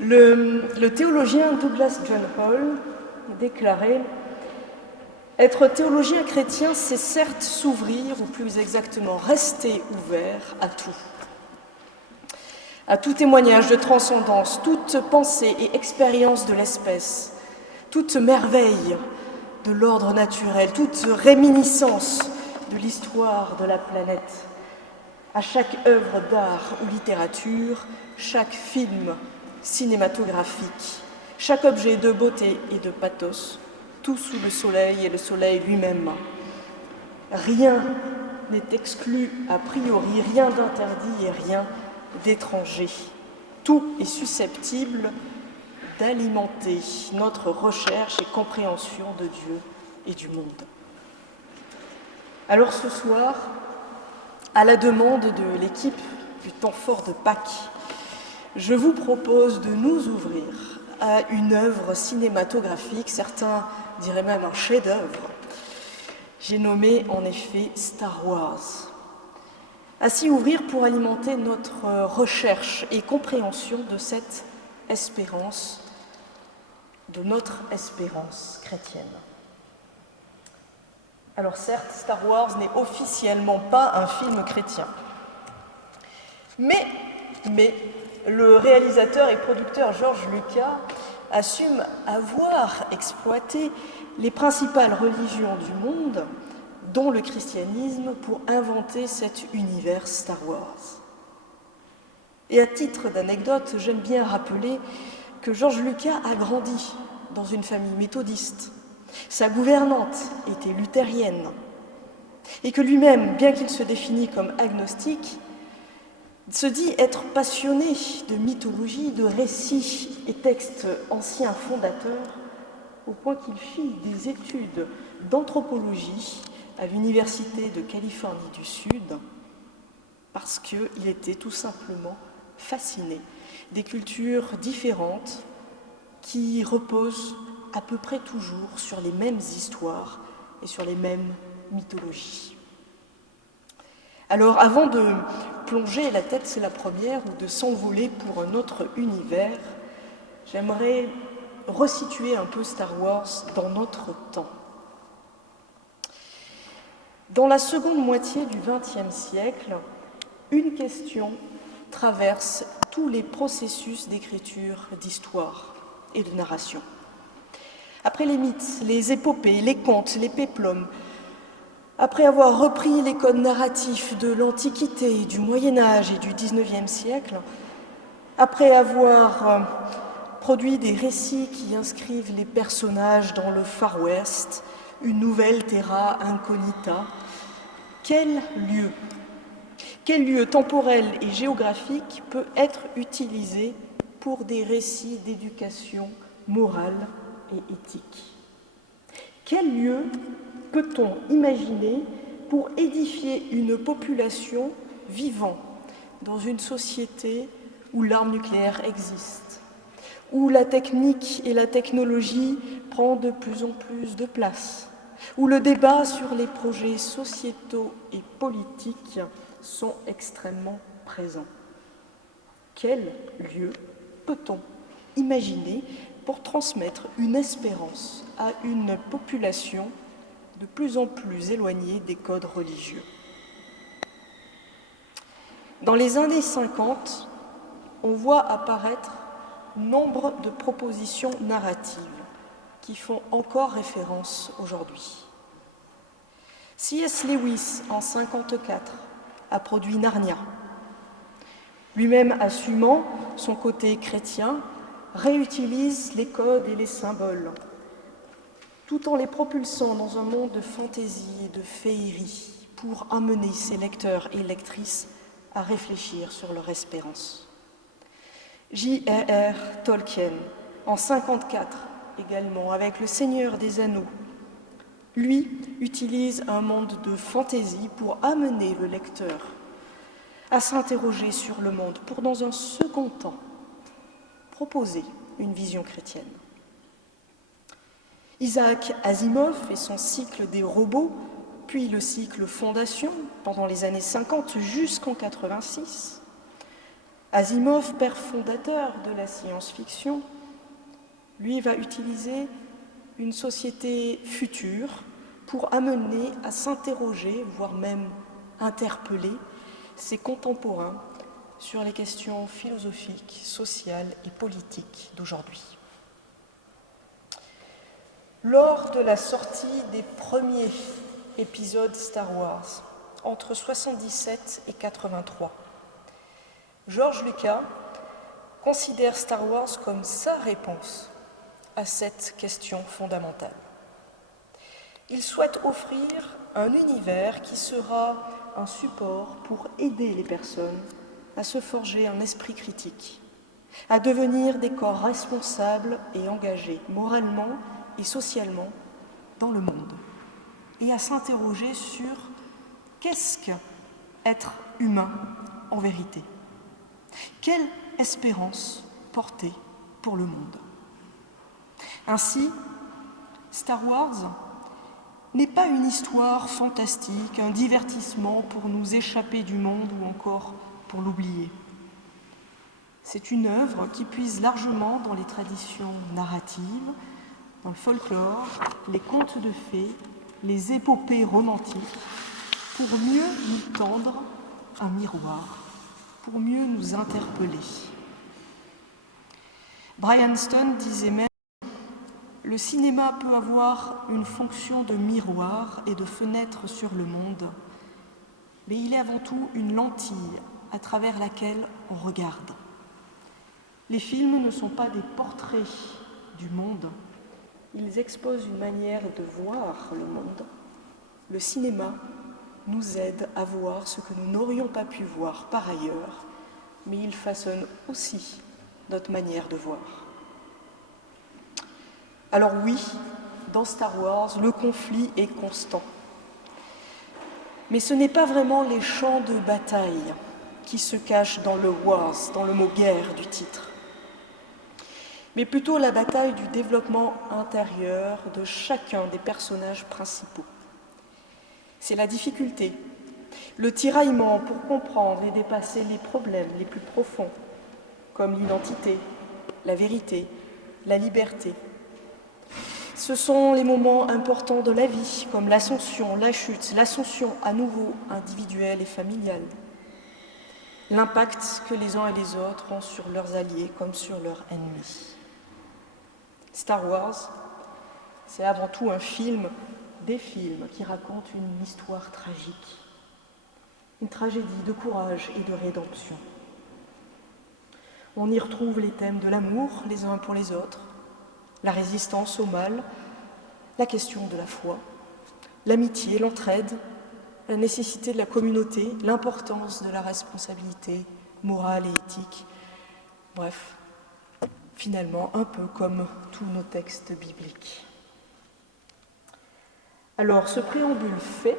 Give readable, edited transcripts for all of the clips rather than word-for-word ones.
Le théologien Douglas John Hall déclarait « Être théologien chrétien, c'est certes s'ouvrir, ou plus exactement rester ouvert à tout témoignage de transcendance, toute pensée et expérience de l'espèce, toute merveille de l'ordre naturel, toute réminiscence de l'histoire de la planète, à chaque œuvre d'art ou littérature, chaque film cinématographique, chaque objet de beauté et de pathos, tout sous le soleil et le soleil lui-même. Rien n'est exclu a priori, rien d'interdit et rien d'étranger. Tout est susceptible d'alimenter notre recherche et compréhension de Dieu et du monde. Alors ce soir, à la demande de l'équipe du temps fort de Pâques, je vous propose de nous ouvrir à une œuvre cinématographique, certains diraient même un chef-d'œuvre. J'ai nommé en effet Star Wars. À s'y ouvrir pour alimenter notre recherche et compréhension de cette espérance, de notre espérance chrétienne. Alors certes, Star Wars n'est officiellement pas un film chrétien, mais le réalisateur et producteur George Lucas assume avoir exploité les principales religions du monde, dont le christianisme, pour inventer cet univers Star Wars. Et à titre d'anecdote, j'aime bien rappeler que George Lucas a grandi dans une famille méthodiste. Sa gouvernante était luthérienne. Et que lui-même, bien qu'il se définisse comme agnostique, se dit être passionné de mythologie, de récits et textes anciens fondateurs, au point qu'il fit des études d'anthropologie à l'Université de Californie du Sud, parce qu'il était tout simplement fasciné des cultures différentes qui reposent à peu près toujours sur les mêmes histoires et sur les mêmes mythologies. Alors, avant de plonger la tête, c'est la première, ou de s'envoler pour un autre univers, j'aimerais resituer un peu Star Wars dans notre temps. Dans la seconde moitié du XXe siècle, une question traverse tous les processus d'écriture, d'histoire et de narration. Après les mythes, les épopées, les contes, les péplums, après avoir repris les codes narratifs de l'Antiquité, du Moyen-Âge et du XIXe siècle, après avoir produit des récits qui inscrivent les personnages dans le Far West, une nouvelle terra incognita, quel lieu temporel et géographique peut être utilisé pour des récits d'éducation morale et éthique? Quel lieu peut-on imaginer pour édifier une population vivant dans une société où l'arme nucléaire existe, où la technique et la technologie prennent de plus en plus de place, où le débat sur les projets sociétaux et politiques sont extrêmement présents? Quel lieu peut-on imaginer pour transmettre une espérance à une population de plus en plus éloignée des codes religieux? Dans les années 50, on voit apparaître nombre de propositions narratives qui font encore référence aujourd'hui. C.S. Lewis, en 1954, a produit Narnia. Lui-même assumant son côté chrétien, réutilise les codes et les symboles, tout en les propulsant dans un monde de fantaisie et de féerie pour amener ses lecteurs et lectrices à réfléchir sur leur espérance. J.R.R. Tolkien, en 1954 également, avec Le Seigneur des Anneaux, lui utilise un monde de fantaisie pour amener le lecteur à s'interroger sur le monde, pour dans un second temps proposer une vision chrétienne. Isaac Asimov et son cycle des robots, puis le cycle Fondation pendant les années 50 jusqu'en 86, Asimov, père fondateur de la science-fiction, lui va utiliser une société future pour amener à s'interroger, voire même interpeller, ses contemporains sur les questions philosophiques, sociales et politiques d'aujourd'hui. Lors de la sortie des premiers épisodes Star Wars, entre 77 et 83, George Lucas considère Star Wars comme sa réponse à cette question fondamentale. Il souhaite offrir un univers qui sera un support pour aider les personnes à se forger un esprit critique, à devenir des corps responsables et engagés moralement et socialement dans le monde, et à s'interroger sur qu'est-ce qu'être humain en vérité. Quelle espérance porter pour le monde? Ainsi, Star Wars n'est pas une histoire fantastique, un divertissement pour nous échapper du monde ou encore pour l'oublier. C'est une œuvre qui puise largement dans les traditions narratives, dans le folklore, les contes de fées, les épopées romantiques, pour mieux nous tendre un miroir, pour mieux nous interpeller. Brian Stone disait même: le cinéma peut avoir une fonction de miroir et de fenêtre sur le monde, mais il est avant tout une lentille à travers laquelle on regarde. Les films ne sont pas des portraits du monde, ils exposent une manière de voir le monde. Le cinéma nous aide à voir ce que nous n'aurions pas pu voir par ailleurs, mais il façonne aussi notre manière de voir. Alors oui, dans Star Wars, le conflit est constant. Mais ce n'est pas vraiment les champs de bataille qui se cachent dans le wars, dans le mot guerre du titre, mais plutôt la bataille du développement intérieur de chacun des personnages principaux. C'est la difficulté, le tiraillement pour comprendre et dépasser les problèmes les plus profonds, comme l'identité, la vérité, la liberté. Ce sont les moments importants de la vie, comme l'ascension, la chute, l'ascension à nouveau individuelle et familiale. L'impact que les uns et les autres ont sur leurs alliés comme sur leurs ennemis. Star Wars, c'est avant tout un film, des films qui racontent une histoire tragique, une tragédie de courage et de rédemption. On y retrouve les thèmes de l'amour les uns pour les autres, la résistance au mal, la question de la foi, l'amitié, l'entraide, la nécessité de la communauté, l'importance de la responsabilité morale et éthique. Bref, finalement, un peu comme tous nos textes bibliques. Alors, ce préambule fait,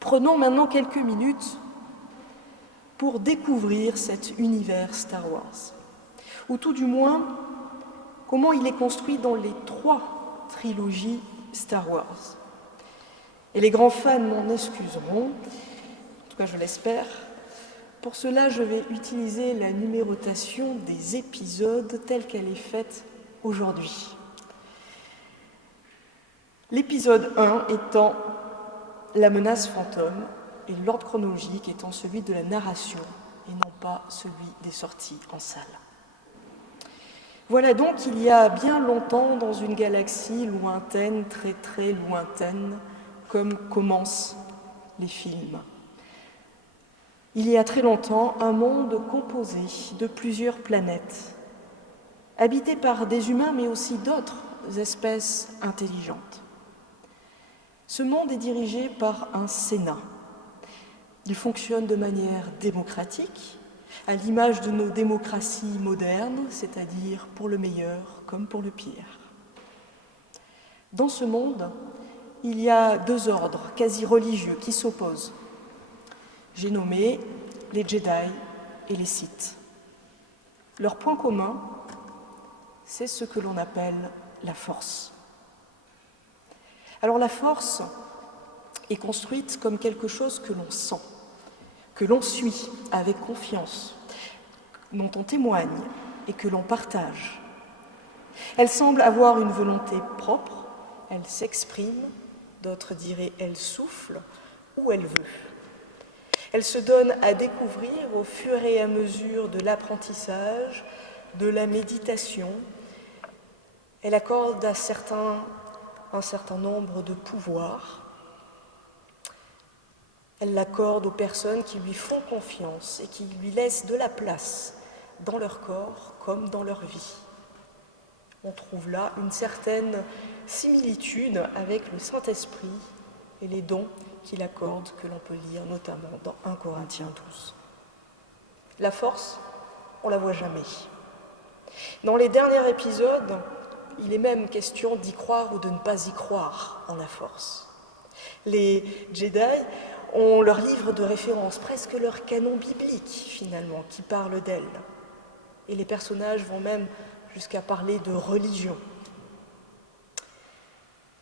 prenons maintenant quelques minutes pour découvrir cet univers Star Wars, ou tout du moins, comment il est construit dans les 3 trilogies Star Wars. Et les grands fans m'en excuseront, en tout cas je l'espère. Pour cela, je vais utiliser la numérotation des épisodes telle qu'elle est faite aujourd'hui. L'épisode 1 étant la menace fantôme et l'ordre chronologique étant celui de la narration et non pas celui des sorties en salle. Voilà donc il y a bien longtemps dans une galaxie lointaine, très très lointaine, comme commencent les films. Il y a très longtemps, un monde composé de plusieurs planètes, habité par des humains mais aussi d'autres espèces intelligentes. Ce monde est dirigé par un Sénat. Il fonctionne de manière démocratique, à l'image de nos démocraties modernes, c'est-à-dire pour le meilleur comme pour le pire. Dans ce monde, il y a 2 ordres quasi religieux qui s'opposent. J'ai nommé les Jedi et les Sith. Leur point commun, c'est ce que l'on appelle la Force. Alors la Force est construite comme quelque chose que l'on sent, que l'on suit avec confiance, dont on témoigne et que l'on partage. Elle semble avoir une volonté propre, elle s'exprime, d'autres diraient elle souffle où elle veut. Elle se donne à découvrir au fur et à mesure de l'apprentissage, de la méditation. Elle accorde un certain nombre de pouvoirs. Elle l'accorde aux personnes qui lui font confiance et qui lui laissent de la place dans leur corps comme dans leur vie. On trouve là une certaine similitude avec le Saint-Esprit et les dons qu'il accorde, que l'on peut lire notamment dans 1 Corinthiens 12. La force, on ne la voit jamais. Dans les derniers épisodes, il est même question d'y croire ou de ne pas y croire en la force. Les Jedi ont leur livre de référence, presque leur canon biblique finalement, qui parle d'elle. Et les personnages vont même jusqu'à parler de religion.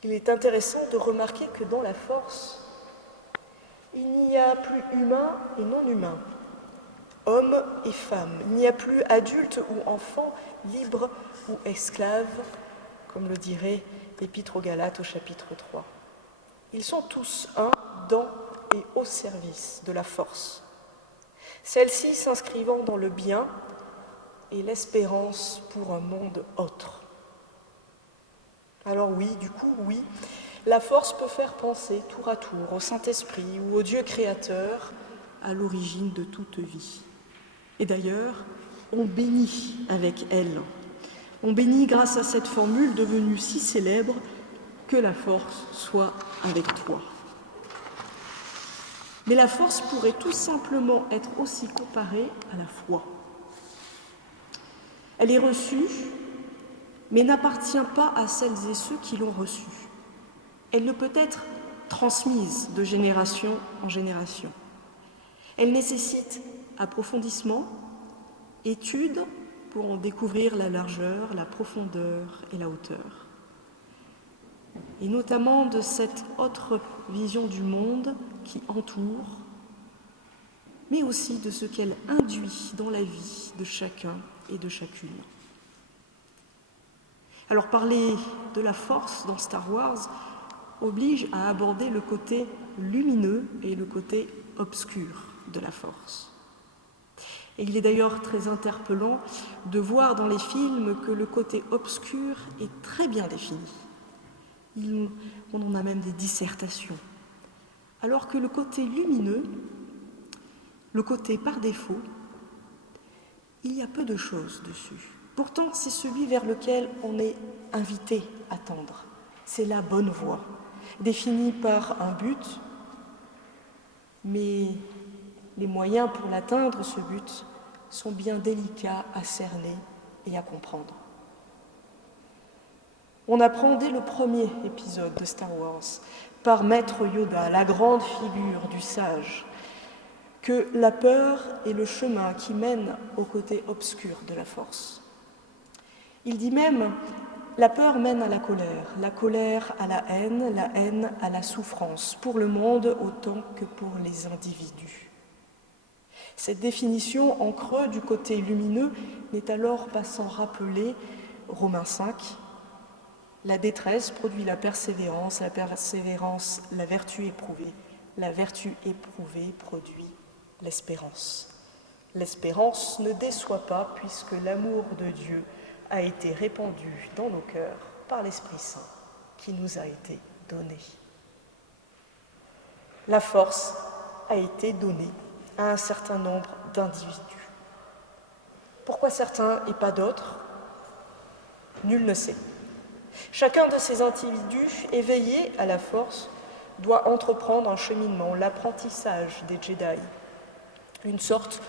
Il est intéressant de remarquer que dans la force, il n'y a plus humain et non humain, homme et femme. Il n'y a plus adulte ou enfant, libre ou esclave, comme le dirait l'Épître aux Galates au chapitre 3. Ils sont tous un dans et au service de la force. Celle-ci s'inscrivant dans le bien et l'espérance pour un monde autre. Alors oui, la force peut faire penser tour à tour au Saint-Esprit ou au Dieu créateur à l'origine de toute vie. Et d'ailleurs, on bénit avec elle. On bénit grâce à cette formule devenue si célèbre, que la force soit avec toi. Mais la force pourrait tout simplement être aussi comparée à la foi. Elle est reçue, mais n'appartient pas à celles et ceux qui l'ont reçue. Elle ne peut être transmise de génération en génération. Elle nécessite approfondissement, étude pour en découvrir la largeur, la profondeur et la hauteur. Et notamment de cette autre vision du monde qui entoure, mais aussi de ce qu'elle induit dans la vie de chacun et de chacune. Alors parler de la force dans Star Wars oblige à aborder le côté lumineux et le côté obscur de la force. Et il est d'ailleurs très interpellant de voir dans les films que le côté obscur est très bien défini. On en a même des dissertations. Alors que le côté lumineux, le côté par défaut, il y a peu de choses dessus. Pourtant, c'est celui vers lequel on est invité à tendre. C'est la bonne voie, définie par un but, mais les moyens pour l'atteindre, ce but, sont bien délicats à cerner et à comprendre. On apprend dès le premier épisode de Star Wars, par Maître Yoda, la grande figure du sage, que la peur est le chemin qui mène au côté obscur de la force. Il dit même « La peur mène à la colère à la haine à la souffrance, pour le monde autant que pour les individus. » Cette définition en creux du côté lumineux n'est alors pas sans rappeler Romains 5. La détresse produit la persévérance, la vertu éprouvée, la vertu éprouvée produit l'espérance. L'espérance ne déçoit pas puisque l'amour de Dieu a été répandu dans nos cœurs par l'Esprit Saint qui nous a été donné. La force a été donnée à un certain nombre d'individus. Pourquoi certains et pas d'autres ? Nul ne sait. Chacun de ces individus éveillés à la force doit entreprendre un cheminement, l'apprentissage des Jedi, une sorte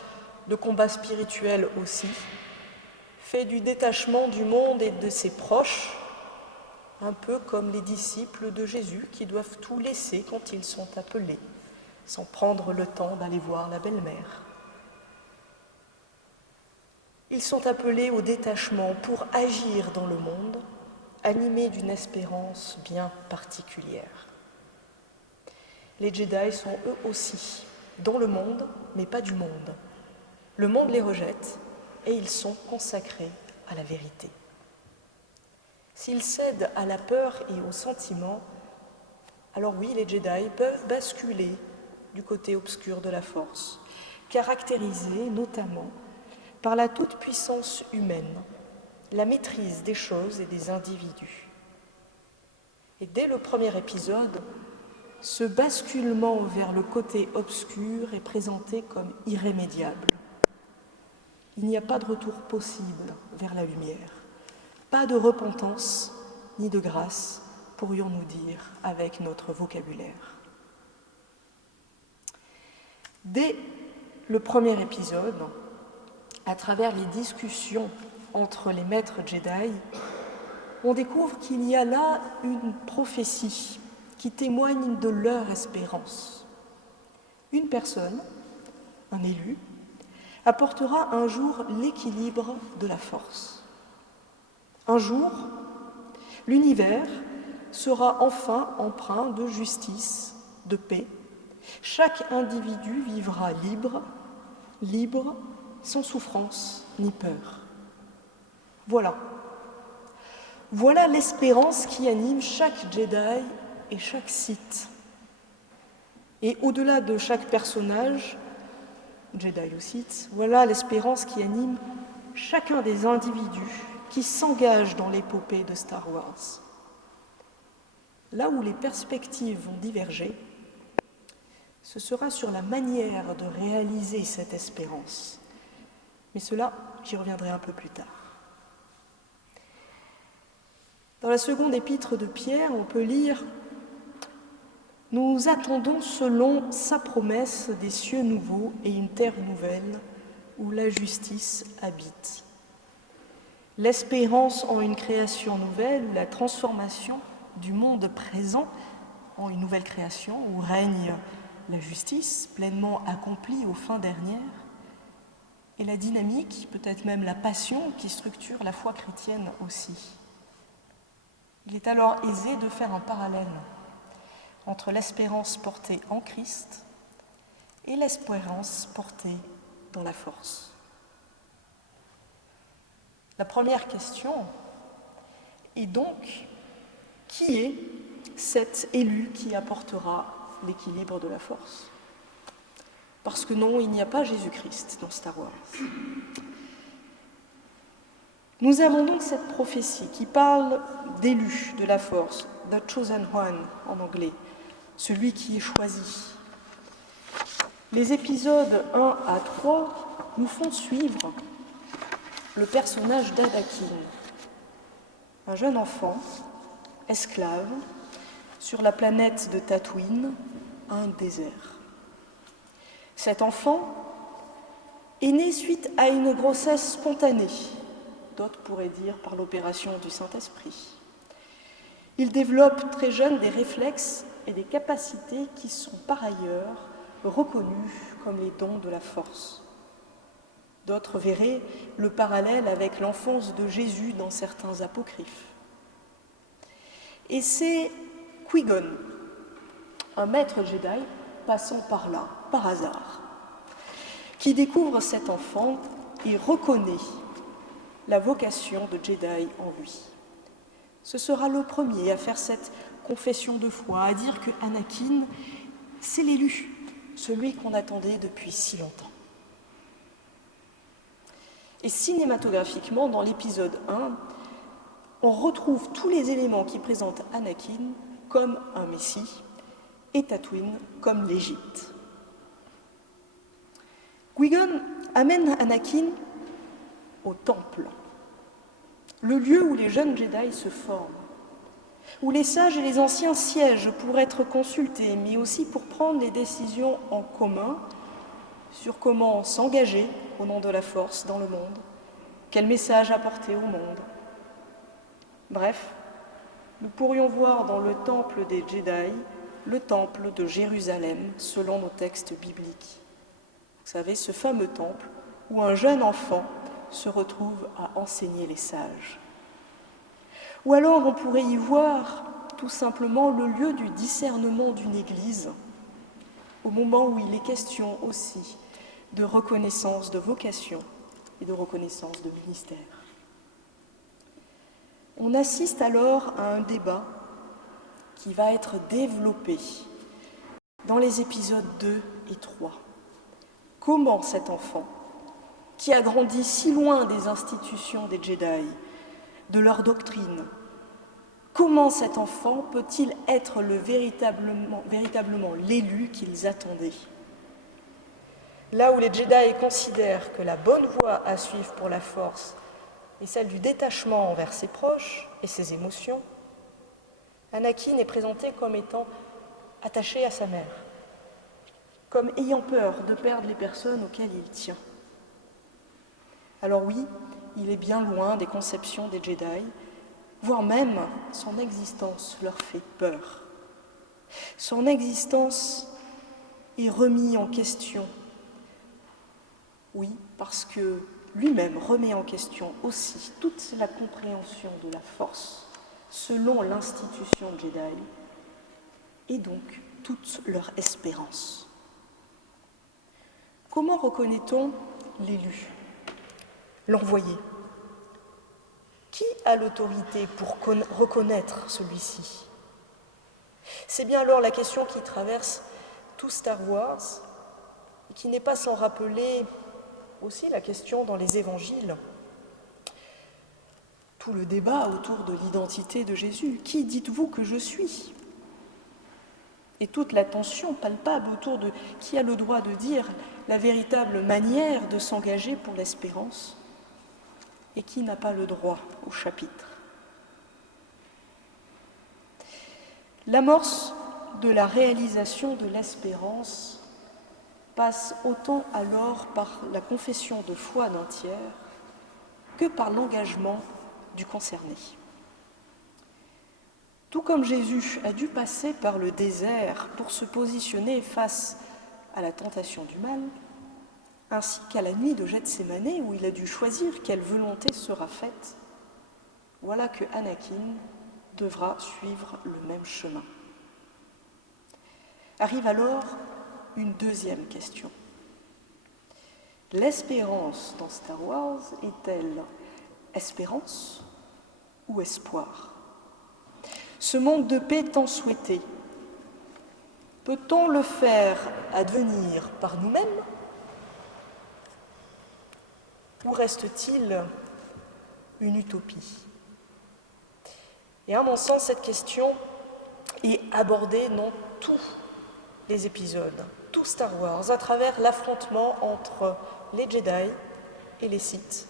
de combat spirituel aussi, fait du détachement du monde et de ses proches, un peu comme les disciples de Jésus qui doivent tout laisser quand ils sont appelés, sans prendre le temps d'aller voir la belle-mère. Ils sont appelés au détachement pour agir dans le monde, animés d'une espérance bien particulière. Les Jedi sont eux aussi dans le monde, mais pas du monde. Le monde les rejette, et ils sont consacrés à la vérité. S'ils cèdent à la peur et au sentiment, alors oui, les Jedi peuvent basculer du côté obscur de la Force, caractérisé notamment par la toute-puissance humaine, la maîtrise des choses et des individus. Et dès le premier épisode, ce basculement vers le côté obscur est présenté comme irrémédiable. Il n'y a pas de retour possible vers la lumière, pas de repentance ni de grâce, pourrions-nous dire avec notre vocabulaire. Dès le premier épisode, à travers les discussions entre les maîtres Jedi, on découvre qu'il y a là une prophétie qui témoigne de leur espérance. Une personne, un élu, apportera un jour l'équilibre de la Force. Un jour, l'univers sera enfin empreint de justice, de paix. Chaque individu vivra libre, sans souffrance ni peur. Voilà l'espérance qui anime chaque Jedi et chaque Sith. Et au-delà de chaque personnage, Jedi ou Sith, voilà l'espérance qui anime chacun des individus qui s'engagent dans l'épopée de Star Wars. Là où les perspectives vont diverger, ce sera sur la manière de réaliser cette espérance. Mais cela, j'y reviendrai un peu plus tard. Dans la seconde épître de Pierre, on peut lire « Nous attendons selon sa promesse des cieux nouveaux et une terre nouvelle où la justice habite. L'espérance en une création nouvelle, la transformation du monde présent en une nouvelle création où règne la justice pleinement accomplie aux fins dernières et la dynamique, peut-être même la passion qui structure la foi chrétienne aussi. Il est alors aisé de faire un parallèle entre l'espérance portée en Christ et l'espérance portée dans la Force. La première question est donc, qui est cet élu qui apportera l'équilibre de la Force? Parce que non, il n'y a pas Jésus-Christ dans Star Wars. Nous avons donc cette prophétie qui parle d'élu de la Force, the chosen one en anglais, celui qui est choisi. Les épisodes 1 à 3 nous font suivre le personnage d'Anakin, un jeune enfant, esclave, sur la planète de Tatooine, un désert. Cet enfant est né suite à une grossesse spontanée, d'autres pourraient dire par l'opération du Saint-Esprit. Il développe très jeune des réflexes et des capacités qui sont par ailleurs reconnus comme les dons de la Force. D'autres verraient le parallèle avec l'enfance de Jésus dans certains apocryphes. Et c'est Qui-Gon, un maître Jedi passant par là, par hasard, qui découvre cet enfant et reconnaît la vocation de Jedi en lui. Ce sera le premier à faire cette confession de foi, à dire que Anakin, c'est l'élu, celui qu'on attendait depuis si longtemps. Et cinématographiquement, dans l'épisode 1, on retrouve tous les éléments qui présentent Anakin comme un messie et Tatooine comme l'Égypte. Qui-Gon amène Anakin au temple, le lieu où les jeunes Jedi se forment, où les sages et les anciens siègent pour être consultés, mais aussi pour prendre les décisions en commun sur comment s'engager au nom de la Force dans le monde, quel message apporter au monde. Bref, nous pourrions voir dans le temple des Jedi le temple de Jérusalem selon nos textes bibliques. Vous savez, ce fameux temple où un jeune enfant se retrouve à enseigner les sages. Ou alors on pourrait y voir tout simplement le lieu du discernement d'une Église, au moment où il est question aussi de reconnaissance de vocation et de reconnaissance de ministère. On assiste alors à un débat qui va être développé dans les épisodes 2 et 3. Comment cet enfant, qui a grandi si loin des institutions des Jedi, de leur doctrine, comment cet enfant peut-il être véritablement l'élu qu'ils attendaient? Là où les Jedi considèrent que la bonne voie à suivre pour la Force est celle du détachement envers ses proches et ses émotions, Anakin est présenté comme étant attaché à sa mère, comme ayant peur de perdre les personnes auxquelles il tient. Alors oui, il est bien loin des conceptions des Jedi, voire même son existence leur fait peur. Son existence est remise en question. Oui, parce que lui-même remet en question aussi toute la compréhension de la Force selon l'institution Jedi et donc toute leur espérance. Comment reconnaît-on l'élu, l'envoyé? Qui a l'autorité pour reconnaître celui-ci? C'est bien alors la question qui traverse tout Star Wars et qui n'est pas sans rappeler aussi la question dans les évangiles. Tout le débat autour de l'identité de Jésus. Qui dites-vous que je suis? Et toute la tension palpable autour de qui a le droit de dire la véritable manière de s'engager pour l'espérance et qui n'a pas le droit au chapitre. L'amorce de la réalisation de l'espérance passe autant alors par la confession de foi d'un tiers que par l'engagement du concerné. Tout comme Jésus a dû passer par le désert pour se positionner face à la tentation du mal, ainsi qu'à la nuit de Gethsémanée où il a dû choisir quelle volonté sera faite, voilà que Anakin devra suivre le même chemin. Arrive alors une deuxième question. L'espérance dans Star Wars est-elle espérance ou espoir? Ce monde de paix tant souhaité, peut-on le faire advenir par nous-mêmes? Ou reste-t-il une utopie? Et à mon sens, cette question est abordée dans tous les épisodes, tout Star Wars, à travers l'affrontement entre les Jedi et les Sith,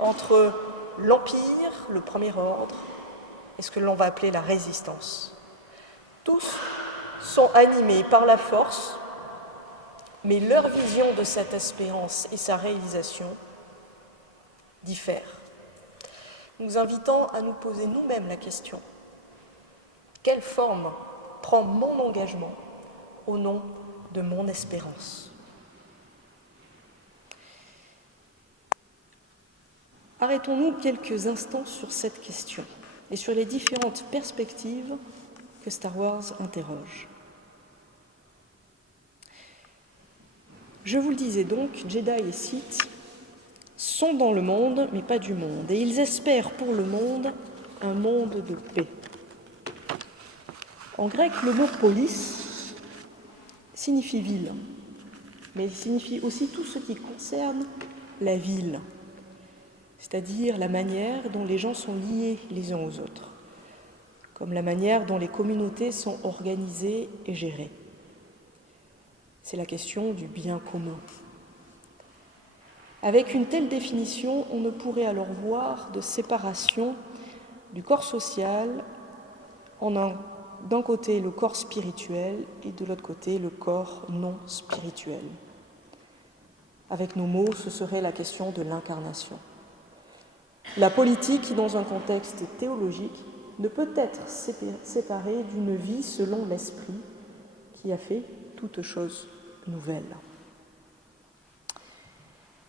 entre l'Empire, le Premier Ordre, et ce que l'on va appeler la Résistance. Tous sont animés par la Force, mais leur vision de cette espérance et sa réalisation diffèrent, nous invitant à nous poser nous-mêmes la question: quelle forme prend mon engagement au nom de mon espérance? Arrêtons-nous quelques instants sur cette question et sur les différentes perspectives que Star Wars interroge. Je vous le disais donc, Jedi et Sith sont dans le monde, mais pas du monde, et ils espèrent pour le monde un monde de paix. En grec, le mot polis signifie ville, mais il signifie aussi tout ce qui concerne la ville, c'est-à-dire la manière dont les gens sont liés les uns aux autres, comme la manière dont les communautés sont organisées et gérées. C'est la question du bien commun. Avec une telle définition, on ne pourrait alors voir de séparation du corps social en d'un côté le corps spirituel et de l'autre côté le corps non spirituel. Avec nos mots, ce serait la question de l'incarnation. La politique, dans un contexte théologique, ne peut être séparée d'une vie selon l'esprit qui a fait toute chose nouvelle.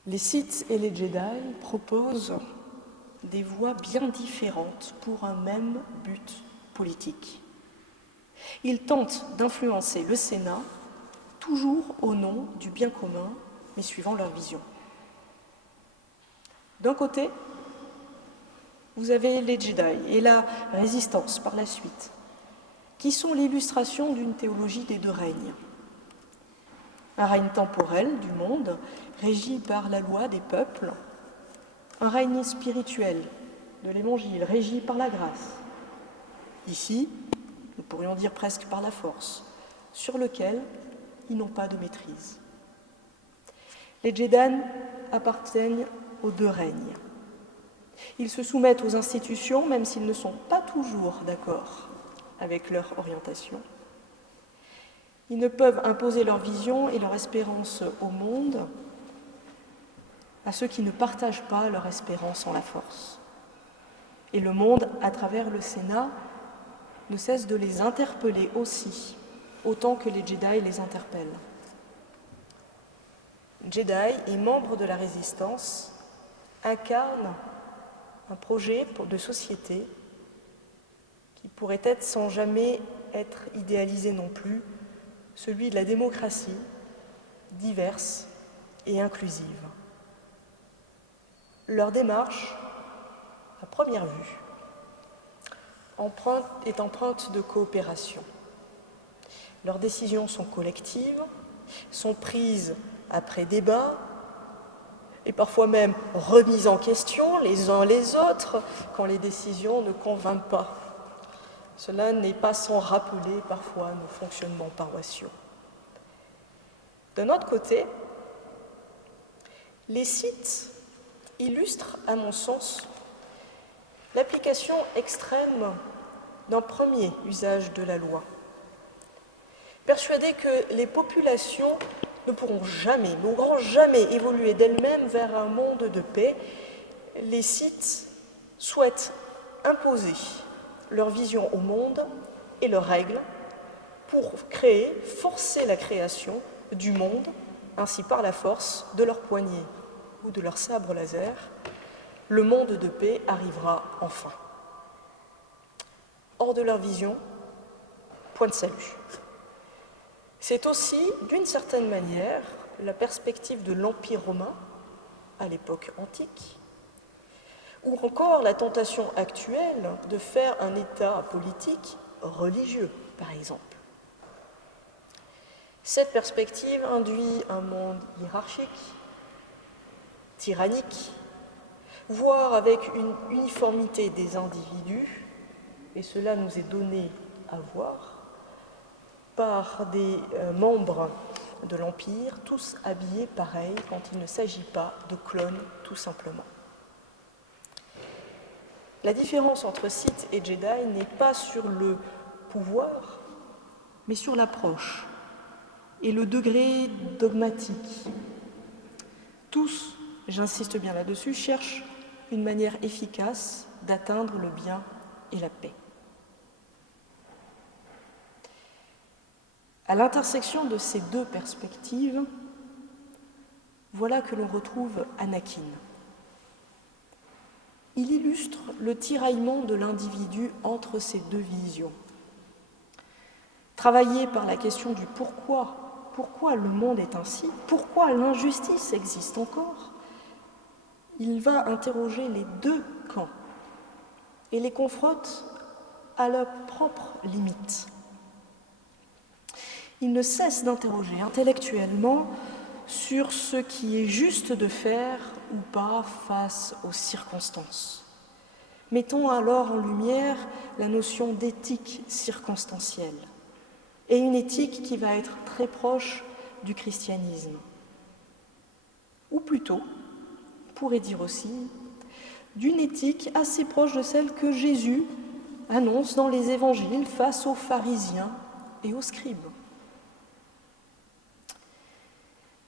Les Sith et les Jedi proposent des voies bien différentes pour un même but politique. Ils tentent d'influencer le Sénat, toujours au nom du bien commun, mais suivant leur vision. D'un côté, vous avez les Jedi et la résistance par la suite, qui sont l'illustration d'une théologie des deux règnes. Un règne temporel du monde, régi par la loi des peuples, un règne spirituel de l'Évangile, régi par la grâce. Ici, nous pourrions dire presque par la force, sur lequel ils n'ont pas de maîtrise. Les Jedi appartiennent aux deux règnes. Ils se soumettent aux institutions, même s'ils ne sont pas toujours d'accord avec leur orientation. Ils ne peuvent imposer leur vision et leur espérance au monde à ceux qui ne partagent pas leur espérance en la force. Et le monde, à travers le Sénat, ne cesse de les interpeller aussi, autant que les Jedi les interpellent. Jedi et membres de la Résistance incarnent un projet de société qui pourrait être, sans jamais être idéalisé non plus, celui de la démocratie diverse et inclusive. Leur démarche, à première vue, est empreinte de coopération. Leurs décisions sont collectives, sont prises après débat, et parfois même remises en question les uns les autres quand les décisions ne convainquent pas. Cela n'est pas sans rappeler parfois nos fonctionnements paroissiaux. D'un autre côté, les Sith illustrent, à mon sens, l'application extrême d'un premier usage de la loi. Persuadés que les populations ne pourront jamais évoluer d'elles-mêmes vers un monde de paix, les Sith souhaitent imposer leur vision au monde et leurs règles pour forcer la création du monde, ainsi par la force de leur poignée ou de leur sabre laser, le monde de paix arrivera enfin. Hors de leur vision, point de salut. C'est aussi, d'une certaine manière, la perspective de l'Empire romain à l'époque antique, ou encore la tentation actuelle de faire un État politique religieux, par exemple. Cette perspective induit un monde hiérarchique, tyrannique, voire avec une uniformité des individus, et cela nous est donné à voir, par des membres de l'Empire, tous habillés pareil quand il ne s'agit pas de clones, tout simplement. La différence entre Sith et Jedi n'est pas sur le pouvoir, mais sur l'approche et le degré dogmatique. Tous, j'insiste bien là-dessus, cherchent une manière efficace d'atteindre le bien et la paix. À l'intersection de ces deux perspectives, voilà que l'on retrouve Anakin. Il illustre le tiraillement de l'individu entre ces deux visions. Travaillé par la question du pourquoi le monde est ainsi, pourquoi l'injustice existe encore, il va interroger les deux camps et les confronte à leurs propres limites. Il ne cesse d'interroger intellectuellement sur ce qui est juste de faire ou pas face aux circonstances. Mettons alors en lumière la notion d'éthique circonstancielle et une éthique qui va être très proche du christianisme. Ou plutôt, on pourrait dire aussi, d'une éthique assez proche de celle que Jésus annonce dans les évangiles face aux pharisiens et aux scribes.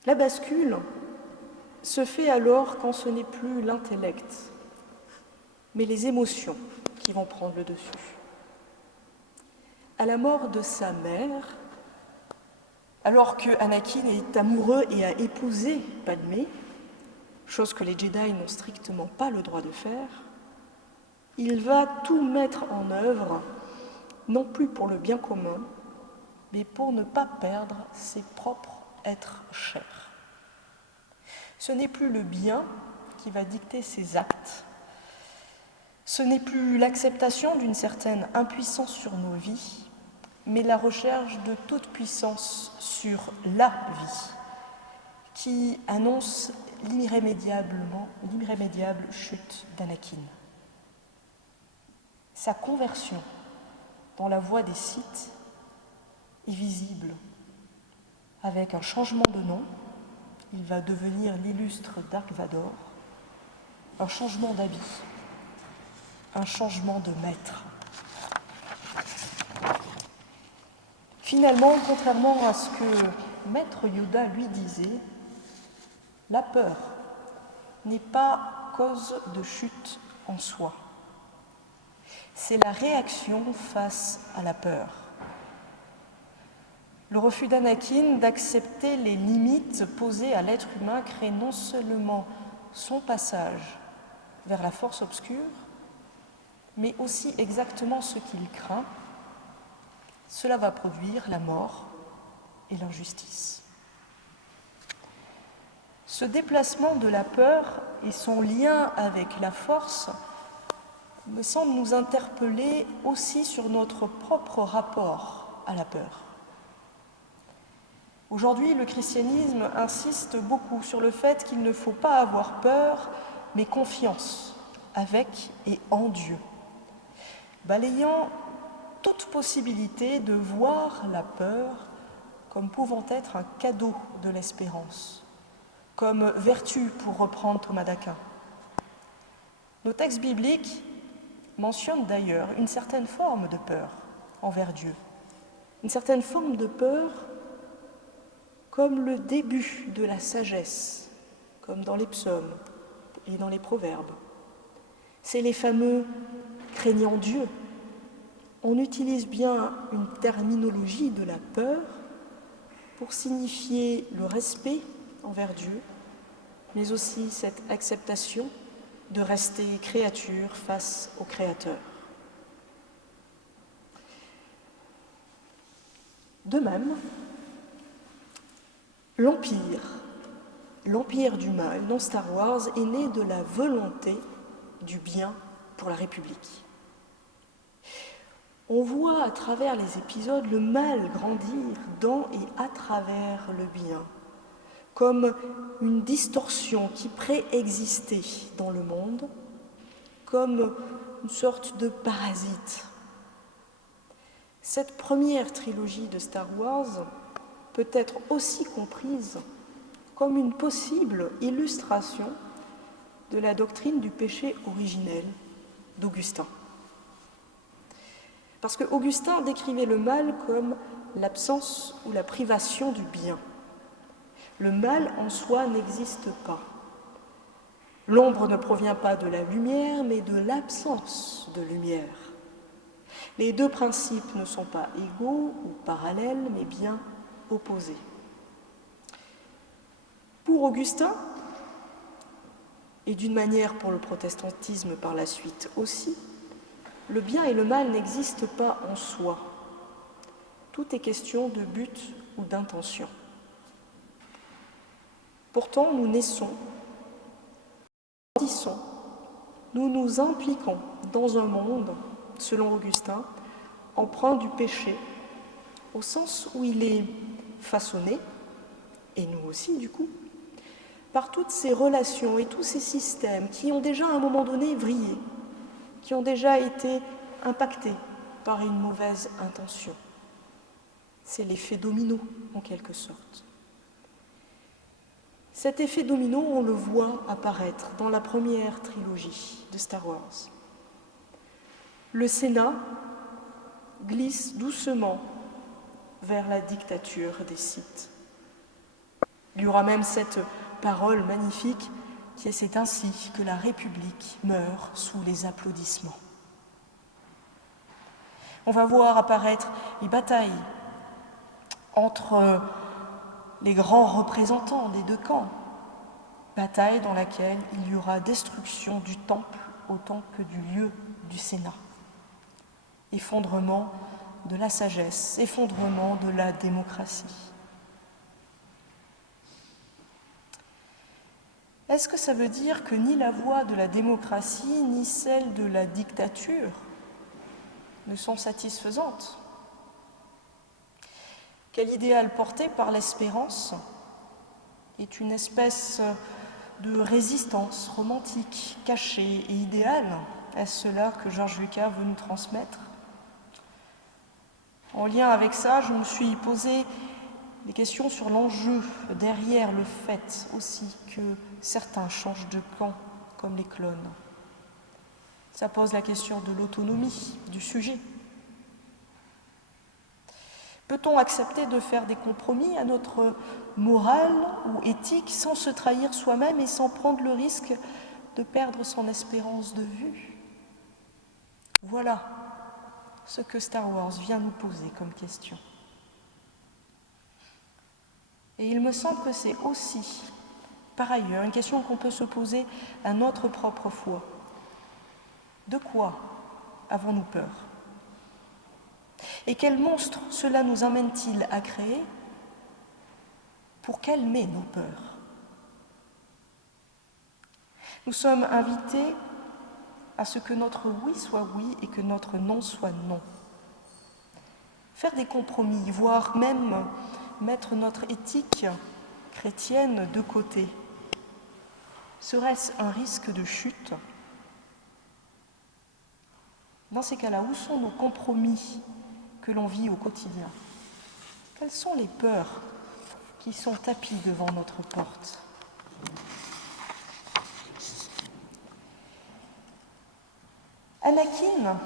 La bascule se fait alors quand ce n'est plus l'intellect, mais les émotions qui vont prendre le dessus. À la mort de sa mère, alors que Anakin est amoureux et a épousé Padmé, chose que les Jedi n'ont strictement pas le droit de faire, il va tout mettre en œuvre, non plus pour le bien commun, mais pour ne pas perdre ses propres êtres chers. Ce n'est plus le bien qui va dicter ses actes. Ce n'est plus l'acceptation d'une certaine impuissance sur nos vies, mais la recherche de toute puissance sur la vie, qui annonce l'irrémédiable chute d'Anakin. Sa conversion dans la voie des Sith est visible. Avec un changement de nom, il va devenir l'illustre Dark Vador, un changement d'habit, un changement de maître. Finalement, contrairement à ce que Maître Yoda lui disait, la peur n'est pas cause de chute en soi. C'est la réaction face à la peur. Le refus d'Anakin d'accepter les limites posées à l'être humain crée non seulement son passage vers la force obscure, mais aussi exactement ce qu'il craint. Cela va produire la mort et l'injustice. Ce déplacement de la peur et son lien avec la force me semble nous interpeller aussi sur notre propre rapport à la peur. Aujourd'hui, le christianisme insiste beaucoup sur le fait qu'il ne faut pas avoir peur, mais confiance avec et en Dieu, balayant toute possibilité de voir la peur comme pouvant être un cadeau de l'espérance, comme vertu, pour reprendre Thomas d'Aquin. Nos textes bibliques mentionnent d'ailleurs une certaine forme de peur envers Dieu, une certaine forme de peur comme le début de la sagesse, comme dans les psaumes et dans les proverbes. C'est les fameux « craignant Dieu ». On utilise bien une terminologie de la peur pour signifier le respect envers Dieu, mais aussi cette acceptation de rester créature face au Créateur. De même, l'empire du mal dans Star Wars est né de la volonté du bien pour la République. On voit à travers les épisodes le mal grandir dans et à travers le bien, comme une distorsion qui préexistait dans le monde, comme une sorte de parasite. Cette première trilogie de Star Wars peut être aussi comprise comme une possible illustration de la doctrine du péché originel d'Augustin. Parce que Augustin décrivait le mal comme l'absence ou la privation du bien. Le mal en soi n'existe pas. L'ombre ne provient pas de la lumière, mais de l'absence de lumière. Les deux principes ne sont pas égaux ou parallèles, mais bien opposés. Pour Augustin, et d'une manière pour le protestantisme par la suite aussi, le bien et le mal n'existent pas en soi. Tout est question de but ou d'intention. Pourtant, nous naissons, grandissons, nous nous impliquons dans un monde, selon Augustin, empreint du péché, au sens où il est façonné, et nous aussi du coup, par toutes ces relations et tous ces systèmes qui ont déjà à un moment donné vrillé, qui ont déjà été impactés par une mauvaise intention. C'est l'effet domino, en quelque sorte. Cet effet domino, on le voit apparaître dans la première trilogie de Star Wars. Le Sénat glisse doucement vers la dictature des Sith. Il y aura même cette parole magnifique qui est « c'est ainsi que la République meurt sous les applaudissements ». On va voir apparaître les batailles entre les grands représentants des deux camps, bataille dans laquelle il y aura destruction du temple autant que du lieu du Sénat, effondrement de la sagesse, effondrement de la démocratie. Est-ce que ça veut dire que ni la voie de la démocratie, ni celle de la dictature ne sont satisfaisantes? Quel idéal porté par l'espérance est une espèce de résistance romantique, cachée et idéale? Est-ce cela que Georges Lucas veut nous transmettre? En lien avec ça, je me suis posé des questions sur l'enjeu derrière le fait aussi que certains changent de camp, comme les clones. Ça pose la question de l'autonomie du sujet. Peut-on accepter de faire des compromis à notre morale ou éthique sans se trahir soi-même et sans prendre le risque de perdre son espérance de vue? Voilà ce que Star Wars vient nous poser comme question. Et il me semble que c'est aussi, par ailleurs, une question qu'on peut se poser à notre propre foi. De quoi avons-nous peur? Et quel monstre cela nous amène-t-il à créer pour calmer nos peurs? Nous sommes invités à ce que notre oui soit oui et que notre non soit non. Faire des compromis, voire même mettre notre éthique chrétienne de côté, serait-ce un risque de chute? Dans ces cas-là, où sont nos compromis que l'on vit au quotidien? Quelles sont les peurs qui sont tapies devant notre porte? Anakin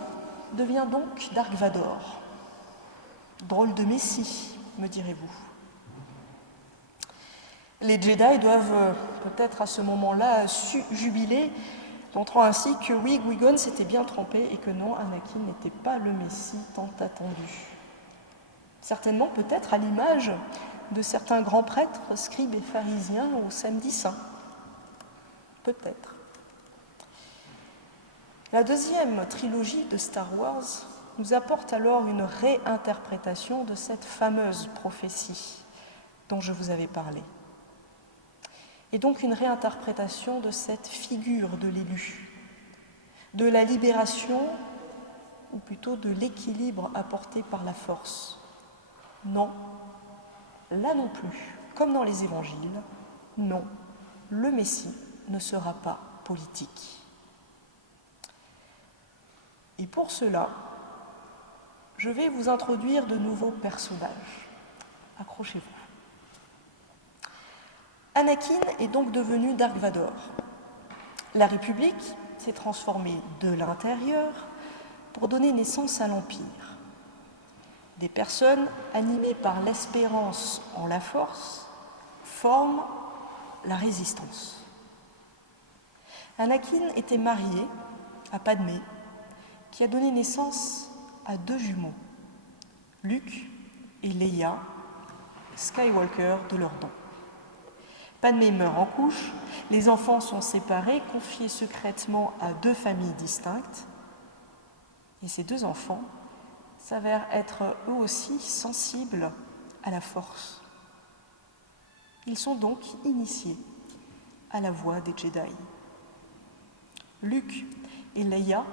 devient donc Dark Vador. Drôle de messie, me direz-vous. Les Jedi doivent peut-être à ce moment-là jubiler, montrant ainsi que oui, Qui-Gon s'était bien trompé et que non, Anakin n'était pas le Messie tant attendu. Certainement peut-être à l'image de certains grands prêtres, scribes et pharisiens au Samedi Saint. Peut-être. La deuxième trilogie de Star Wars nous apporte alors une réinterprétation de cette fameuse prophétie dont je vous avais parlé. Et donc une réinterprétation de cette figure de l'élu, de la libération, ou plutôt de l'équilibre apporté par la force. Non, là non plus, comme dans les évangiles, non, le Messie ne sera pas politique. Et pour cela, je vais vous introduire de nouveaux personnages. Accrochez-vous. Anakin est donc devenu Dark Vador. La République s'est transformée de l'intérieur pour donner naissance à l'Empire. Des personnes animées par l'espérance en la force forment la résistance. Anakin était marié à Padmé, qui a donné naissance à deux jumeaux, Luke et Leia, Skywalker de leur nom. Padmé meurt en couche, les enfants sont séparés, confiés secrètement à deux familles distinctes, et ces deux enfants s'avèrent être eux aussi sensibles à la force. Ils sont donc initiés à la voie des Jedi. Luke et Leia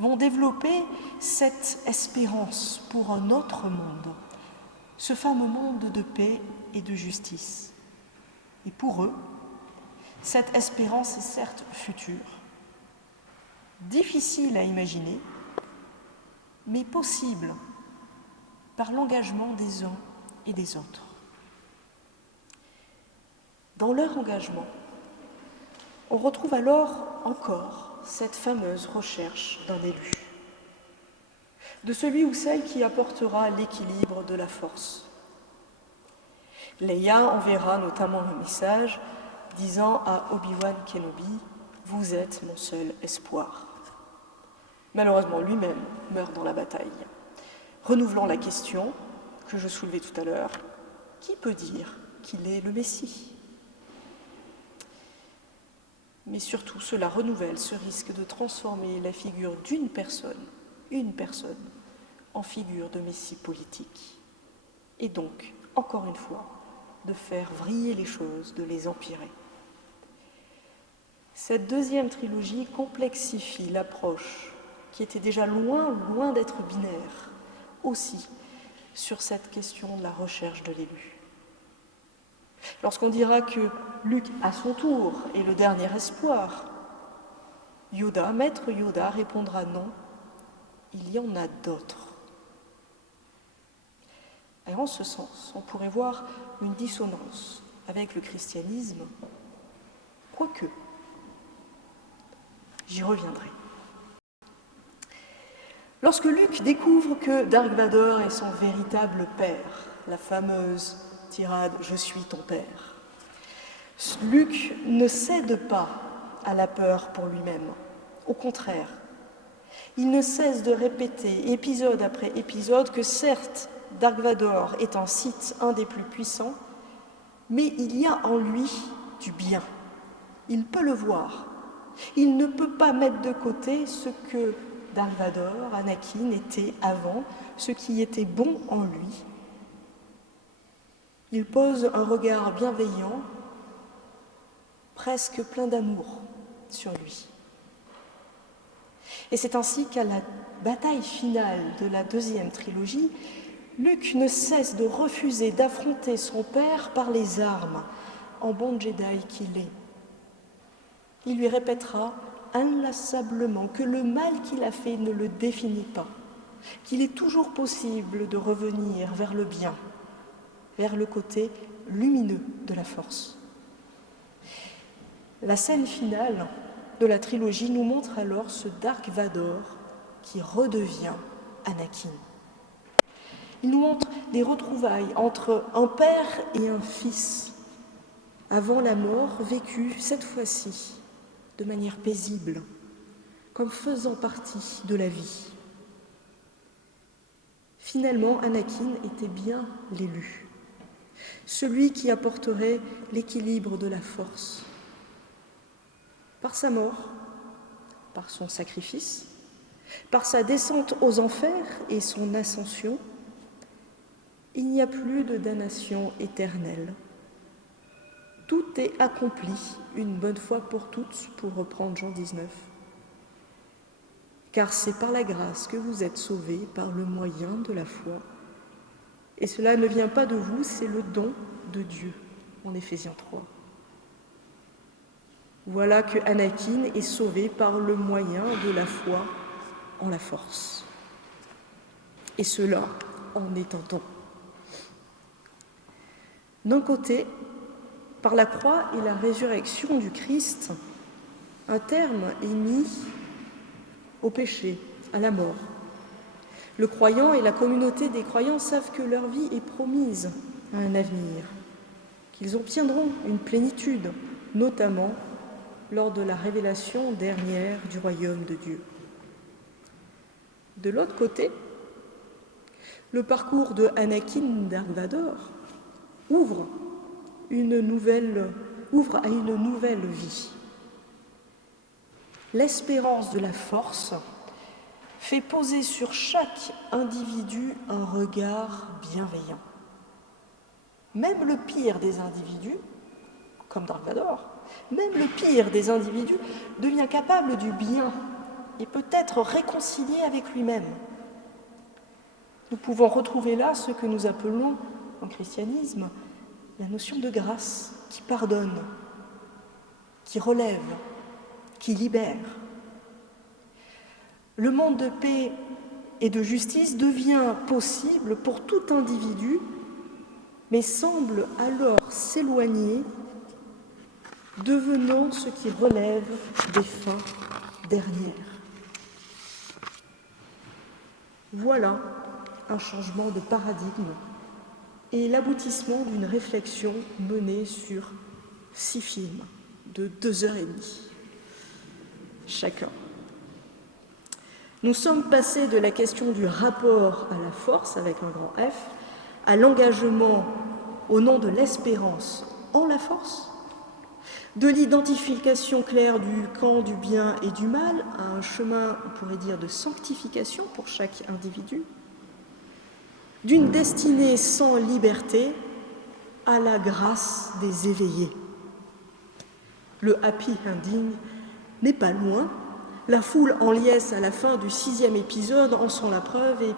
vont développer cette espérance pour un autre monde, ce fameux monde de paix et de justice. Et pour eux, cette espérance est certes future, difficile à imaginer, mais possible par l'engagement des uns et des autres. Dans leur engagement, on retrouve alors encore cette fameuse recherche d'un élu, de celui ou celle qui apportera l'équilibre de la force. Leia enverra notamment un message disant à Obi-Wan Kenobi « Vous êtes mon seul espoir ». Malheureusement, lui-même meurt dans la bataille. Renouvelant la question que je soulevais tout à l'heure, qui peut dire qu'il est le Messie ? Mais surtout, cela renouvelle ce risque de transformer la figure d'une personne, en figure de Messie politique. Et donc, encore une fois, de faire vriller les choses, de les empirer. Cette deuxième trilogie complexifie l'approche, qui était déjà loin d'être binaire, aussi sur cette question de la recherche de l'élu. Lorsqu'on dira que Luc, à son tour, est le dernier espoir, Maître Yoda répondra non, il y en a d'autres. Et en ce sens, on pourrait voir une dissonance avec le christianisme, quoique, j'y reviendrai. Lorsque Luke découvre que Dark Vador est son véritable père, la fameuse tirade « Je suis ton père », Luke ne cède pas à la peur pour lui-même. Au contraire, il ne cesse de répéter épisode après épisode que certes, Dark Vador est un Sith, un des plus puissants, mais il y a en lui du bien. Il peut le voir. Il ne peut pas mettre de côté ce que Dark Vador, Anakin, était avant, ce qui était bon en lui. Il pose un regard bienveillant, presque plein d'amour, sur lui. Et c'est ainsi qu'à la bataille finale de la deuxième trilogie, Luke ne cesse de refuser d'affronter son père par les armes, en bon Jedi qu'il est. Il lui répétera inlassablement que le mal qu'il a fait ne le définit pas, qu'il est toujours possible de revenir vers le bien, vers le côté lumineux de la force. La scène finale de la trilogie nous montre alors ce Dark Vador qui redevient Anakin. Il nous montre des retrouvailles entre un père et un fils, avant la mort, vécue cette fois-ci de manière paisible, comme faisant partie de la vie. Finalement, Anakin était bien l'élu, celui qui apporterait l'équilibre de la force. Par sa mort, par son sacrifice, par sa descente aux enfers et son ascension, il n'y a plus de damnation éternelle. Tout est accompli une bonne fois pour toutes, pour reprendre Jean 19. Car c'est par la grâce que vous êtes sauvés par le moyen de la foi. Et cela ne vient pas de vous, c'est le don de Dieu, en Éphésiens 3. Voilà que Anakin est sauvé par le moyen de la foi en la force. Et cela en est un don. D'un côté, par la croix et la résurrection du Christ, un terme est mis au péché, à la mort. Le croyant et la communauté des croyants savent que leur vie est promise à un avenir, qu'ils obtiendront une plénitude, notamment lors de la révélation dernière du royaume de Dieu. De l'autre côté, le parcours de Anakin Dark Vador ouvre à une nouvelle vie. L'espérance de la force fait poser sur chaque individu un regard bienveillant. Même le pire des individus, comme Dark Vador, même le pire des individus devient capable du bien et peut être réconcilié avec lui-même. Nous pouvons retrouver là ce que nous appelons en christianisme la notion de grâce qui pardonne, qui relève, qui libère. Le monde de paix et de justice devient possible pour tout individu, mais semble alors s'éloigner, devenant ce qui relève des fins dernières. Voilà un changement de paradigme et l'aboutissement d'une réflexion menée sur 6 films de 2h30 chacun. Nous sommes passés de la question du rapport à la force, avec un grand F, à l'engagement au nom de l'espérance en la force, de l'identification claire du camp du bien et du mal à un chemin, on pourrait dire, de sanctification pour chaque individu, d'une destinée sans liberté à la grâce des éveillés. le happy ending n'est pas loin. La foule en liesse à la fin du 6e épisode en sont la preuve, et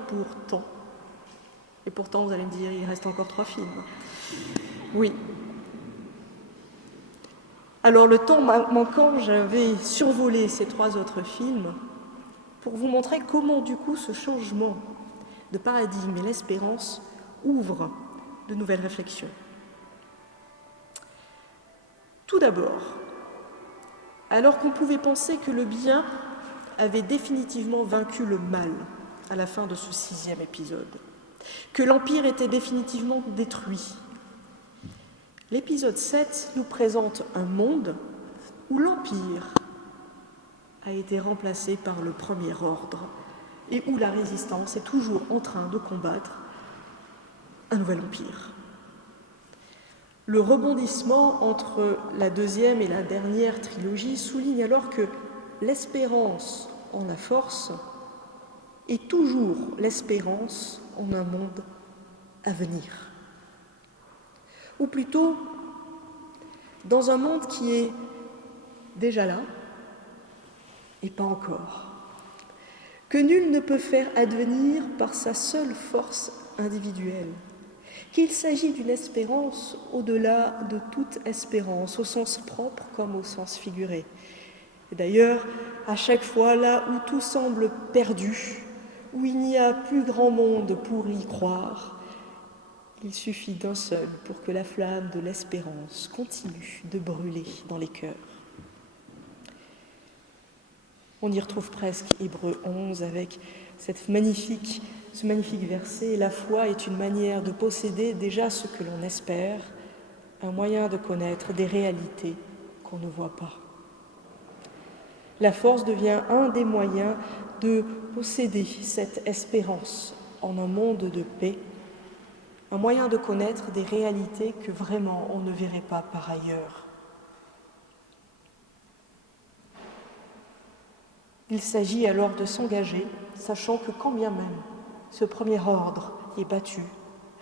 pourtant vous allez me dire, il reste encore 3 films. Oui. Alors le temps manquant, j'avais survolé ces 3 autres films pour vous montrer comment du coup ce changement de paradigme et l'espérance ouvrent de nouvelles réflexions. Tout d'abord, alors qu'on pouvait penser que le bien avait définitivement vaincu le mal à la fin de ce 6e épisode, que l'Empire était définitivement détruit, l'épisode 7 nous présente un monde où l'Empire a été remplacé par le Premier Ordre et où la résistance est toujours en train de combattre un nouvel empire. Le rebondissement entre la 2e et la dernière trilogie souligne alors que l'espérance en la force est toujours l'espérance en un monde à venir. Ou plutôt, dans un monde qui est déjà là et pas encore, que nul ne peut faire advenir par sa seule force individuelle, qu'il s'agit d'une espérance au-delà de toute espérance, au sens propre comme au sens figuré. Et d'ailleurs, à chaque fois, là où tout semble perdu, où il n'y a plus grand monde pour y croire, il suffit d'un seul pour que la flamme de l'espérance continue de brûler dans les cœurs. On y retrouve presque Hébreux 11 avec ce magnifique verset. La foi est une manière de posséder déjà ce que l'on espère, un moyen de connaître des réalités qu'on ne voit pas. La force devient un des moyens de posséder cette espérance en un monde de paix, un moyen de connaître des réalités que vraiment on ne verrait pas par ailleurs. Il s'agit alors de s'engager, sachant que quand bien même ce premier ordre est battu,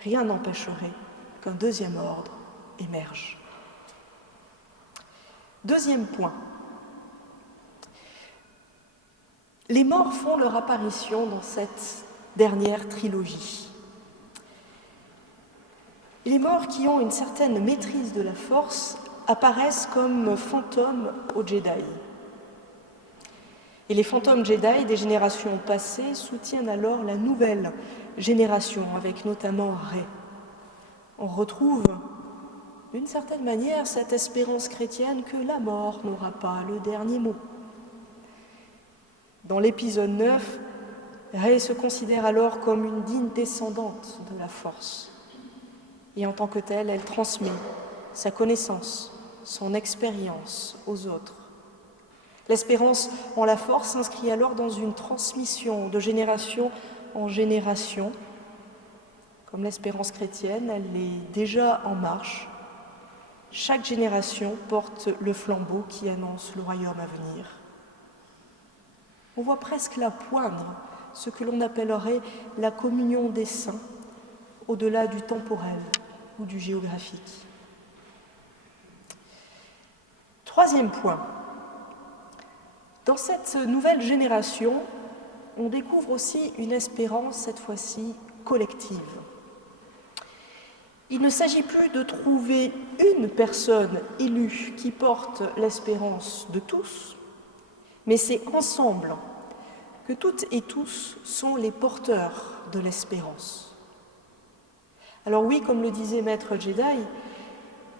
rien n'empêcherait qu'un deuxième ordre émerge. Deuxième point. Les morts font leur apparition dans cette dernière trilogie. Les morts qui ont une certaine maîtrise de la force apparaissent comme fantômes aux Jedi. Et les fantômes Jedi des générations passées soutiennent alors la nouvelle génération, avec notamment Rey. On retrouve, d'une certaine manière, cette espérance chrétienne que la mort n'aura pas le dernier mot. Dans l'épisode 9, Rey se considère alors comme une digne descendante de la force. Et en tant que telle, elle transmet sa connaissance, son expérience aux autres. L'espérance en la force s'inscrit alors dans une transmission de génération en génération. Comme l'espérance chrétienne, elle est déjà en marche. Chaque génération porte le flambeau qui annonce le royaume à venir. On voit presque là poindre ce que l'on appellerait la communion des saints, au-delà du temporel ou du géographique. Troisième point. Dans cette nouvelle génération, on découvre aussi une espérance, cette fois-ci collective. Il ne s'agit plus de trouver une personne élue qui porte l'espérance de tous, mais c'est ensemble que toutes et tous sont les porteurs de l'espérance. Alors oui, comme le disait Maître Jedi,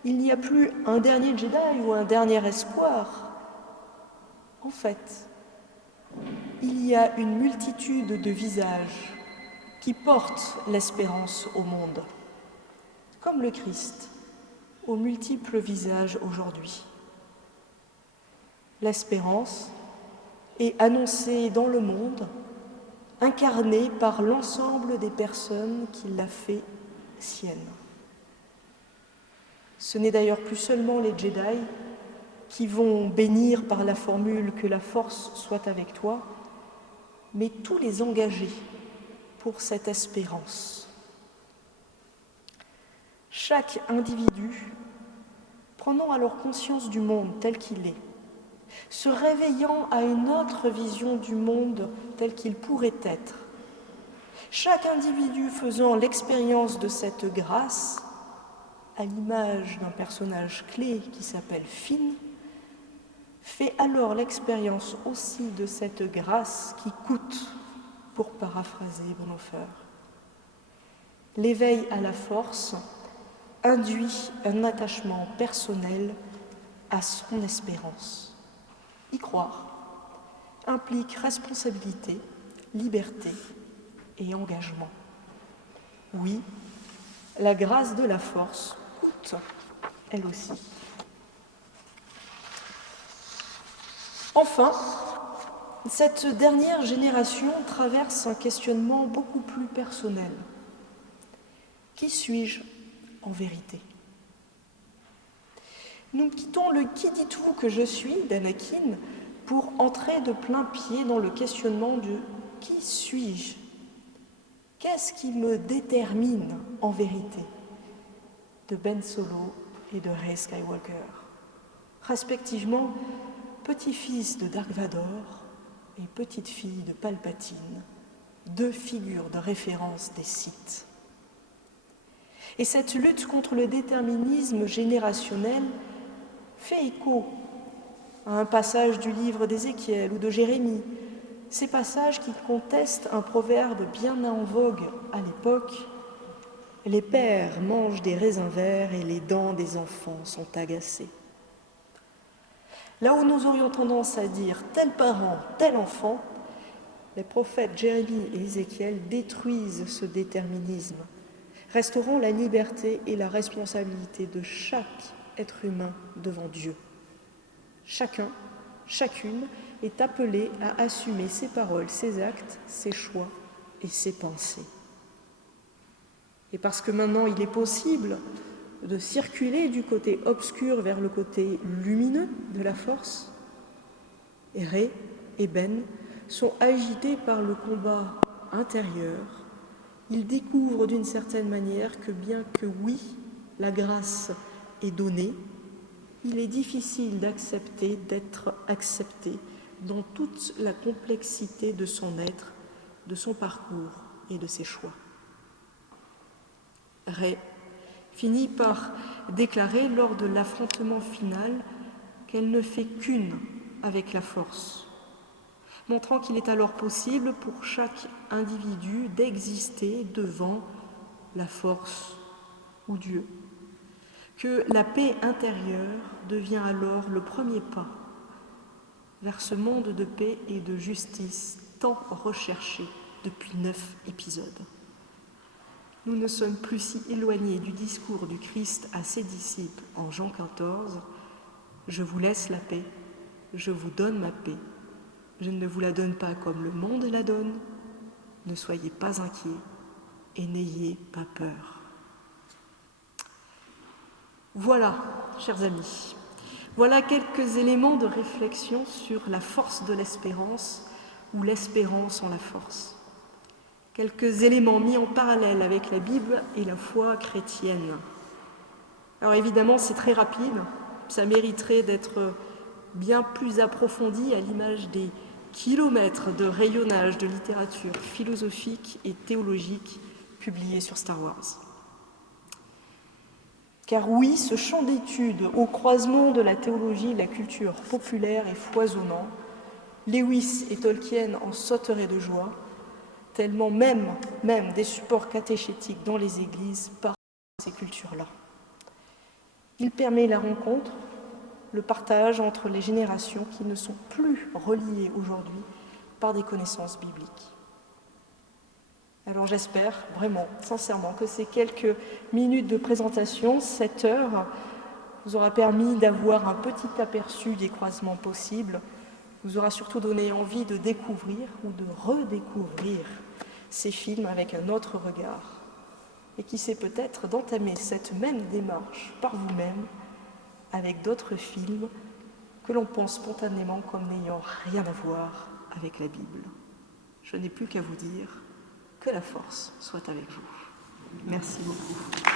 il n'y a plus un dernier Jedi ou un dernier espoir. En fait, il y a une multitude de visages qui portent l'espérance au monde, comme le Christ, aux multiples visages aujourd'hui. L'espérance est annoncée dans le monde, incarnée par l'ensemble des personnes qui l'a fait sienne. Ce n'est d'ailleurs plus seulement les Jedi qui vont bénir par la formule « que la force soit avec toi », mais tous les engagés pour cette espérance. Chaque individu Prenons alors conscience du monde tel qu'il est, se réveillant à une autre vision du monde tel qu'il pourrait être. Chaque individu faisant l'expérience de cette grâce, à l'image d'un personnage clé qui s'appelle Finn, fait alors l'expérience aussi de cette grâce qui coûte, pour paraphraser Bonhoeffer. L'éveil à la force induit un attachement personnel à son espérance. Y croire implique responsabilité, liberté et engagement. Oui, la grâce de la force coûte, elle aussi. Enfin, cette dernière génération traverse un questionnement beaucoup plus personnel. Qui suis-je en vérité ? Nous quittons le « qui dites-vous que je suis » d'Anakin pour entrer de plein pied dans le questionnement du « qui suis-je » ? Qu'est-ce qui me détermine en vérité ? De Ben Solo et de Rey Skywalker, respectivement petit-fils de Dark Vador et petite-fille de Palpatine, deux figures de référence des Sith. Et cette lutte contre le déterminisme générationnel fait écho à un passage du livre d'Ézéchiel ou de Jérémie, ces passages qui contestent un proverbe bien en vogue à l'époque: « Les pères mangent des raisins verts et les dents des enfants sont agacées. » Là où nous aurions tendance à dire « tel parent, tel enfant », les prophètes Jérémie et Ézéchiel détruisent ce déterminisme, restaurant la liberté et la responsabilité de chaque être humain devant Dieu. Chacun, chacune est appelé à assumer ses paroles, ses actes, ses choix et ses pensées. Et parce que maintenant il est possible de circuler du côté obscur vers le côté lumineux de la force, Rey et Ben sont agités par le combat intérieur. Ils découvrent d'une certaine manière que bien que oui, la grâce est donnée, il est difficile d'accepter d'être accepté dans toute la complexité de son être, de son parcours et de ses choix. Rey finit par déclarer lors de l'affrontement final qu'elle ne fait qu'une avec la force, montrant qu'il est alors possible pour chaque individu d'exister devant la force ou Dieu, que la paix intérieure devient alors le premier pas vers ce monde de paix et de justice tant recherché depuis 9 épisodes. Nous ne sommes plus si éloignés du discours du Christ à ses disciples en Jean 14 : « Je vous laisse la paix, je vous donne ma paix. Je ne vous la donne pas comme le monde la donne. Ne soyez pas inquiets et n'ayez pas peur. » Voilà, chers amis, voilà quelques éléments de réflexion sur la force de l'espérance ou l'espérance en la force. Quelques éléments mis en parallèle avec la Bible et la foi chrétienne. Alors évidemment, c'est très rapide, ça mériterait d'être bien plus approfondi à l'image des kilomètres de rayonnage de littérature philosophique et théologique publiés sur Star Wars. Car oui, ce champ d'études au croisement de la théologie et de la culture populaire est foisonnant. Lewis et Tolkien en sauteraient de joie, tellement même des supports catéchétiques dans les églises parlent de ces cultures-là. Il permet la rencontre, le partage entre les générations qui ne sont plus reliées aujourd'hui par des connaissances bibliques. Alors j'espère vraiment, sincèrement, que ces quelques minutes de présentation, 7 heures, vous aura permis d'avoir un petit aperçu des croisements possibles, vous aura surtout donné envie de découvrir ou de redécouvrir ces films avec un autre regard, et qui sait peut-être d'entamer cette même démarche par vous-même avec d'autres films que l'on pense spontanément comme n'ayant rien à voir avec la Bible. Je n'ai plus qu'à vous dire que la force soit avec vous. Merci beaucoup.